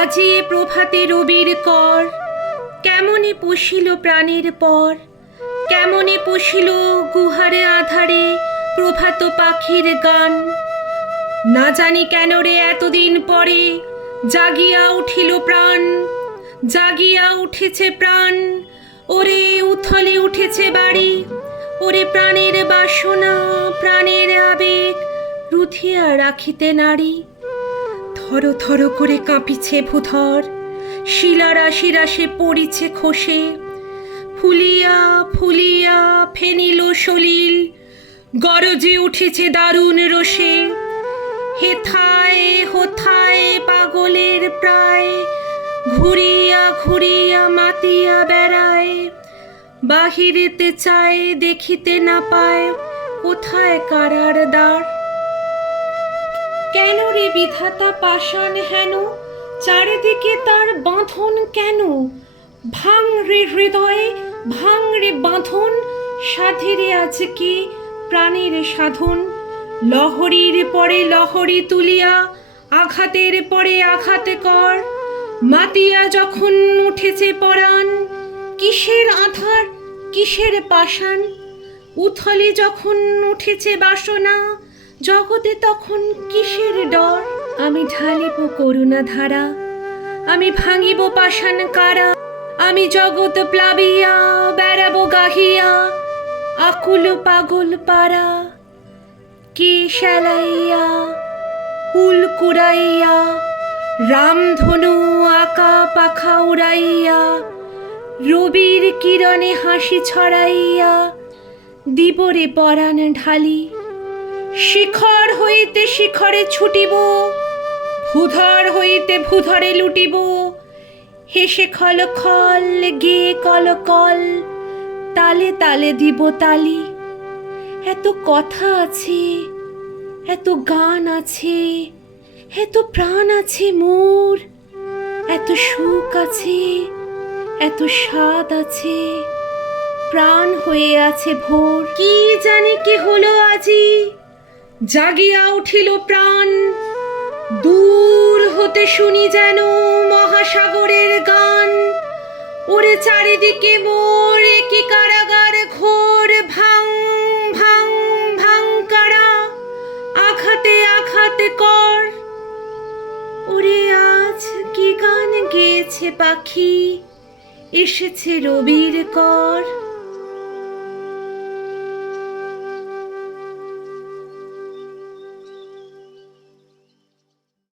বাজিয়ে প্রভাতে রবির কর, কেমনে পশিল প্রাণের পর, কেমনে পশিল গুহারে আধারে প্রভাত পাখির গান। না জানি কেন রে এতদিন পরে জাগিয়া উঠিল প্রাণ, জাগিয়া উঠেছে প্রাণ। ওরে উথলে উঠেছে বাড়ি, ওরে প্রাণের বাসনা প্রাণের আবেগ রুধিয়া রাখিতে নারী। থর থর করে কাঁপিছে ভূধর, শিলারাশি রাশে পড়িছে খসে। ফুলিয়া ফুলিয়া ফেনিল সলিল, গরজে উঠেছে দারুণ রোষে। হেথায় হোথায় পাগলের প্রায়, ঘুরিয়া ঘুরিয়া মাতিয়া বেড়ায়। বাহিরেতে চায় দেখিতে না পায়, কোথায় কারার দ্বার। কেন রে বিধাতা পাষাণ হেন, চারিদিকে তার বাঁধন কেন? ভাঙ রে হৃদয়ে ভাঙ রে বাঁধন, সাধেরে আজকে প্রাণের সাধন। লহরীর পরে লহরী তুলিয়া আঘাতের পরে আঘাত কর। মাতিয়া যখন উঠেছে পরাণ, কিসের আধার কিসের পাষাণ। উথলে যখন উঠেছে বাসনা, জগতে তখন কিসের ডর। আমি ঢালিব করুণা ধারা, আমি ভাঙিব পাষাণ কারা। আমি জগৎ প্লাবিয়া বেড়াবো গাহিয়া, আকুল পাগল পারা। কে শ্যালাইয়া হুল কুড়াইয়া, রামধনু আঁকা পাখা উড়াইয়া, রবির কিরণে হাসি ছড়াইয়া দিবরে পরাণ ঢালি। শিখর হইতে শিখরে ছুটিব, ভূধর হইতে ভূধরে লুটিব। হেসে খল খল গে কল কল, তালে তালে দিব তালি। এত কথা আছে, এত গান আছে, এত প্রাণ আছে মোর, এত সুখ আছে, এত স্বাদ আছে, প্রাণ হয়ে আছে ভোর। কি জানি কি হলো আজি, জাগিয়া উঠিল প্রাণ। দূর হতে শুনি যেন মহাসাগরের গান। ওরে চারিদিকে মোর কি কারাগার ঘোর, ভাঙ ভাঙ ভাঙ কারা, আঘাতে আঘাতে কর। ওরে আজ কি গান গেয়েছে পাখি, এসেছে রবির কর।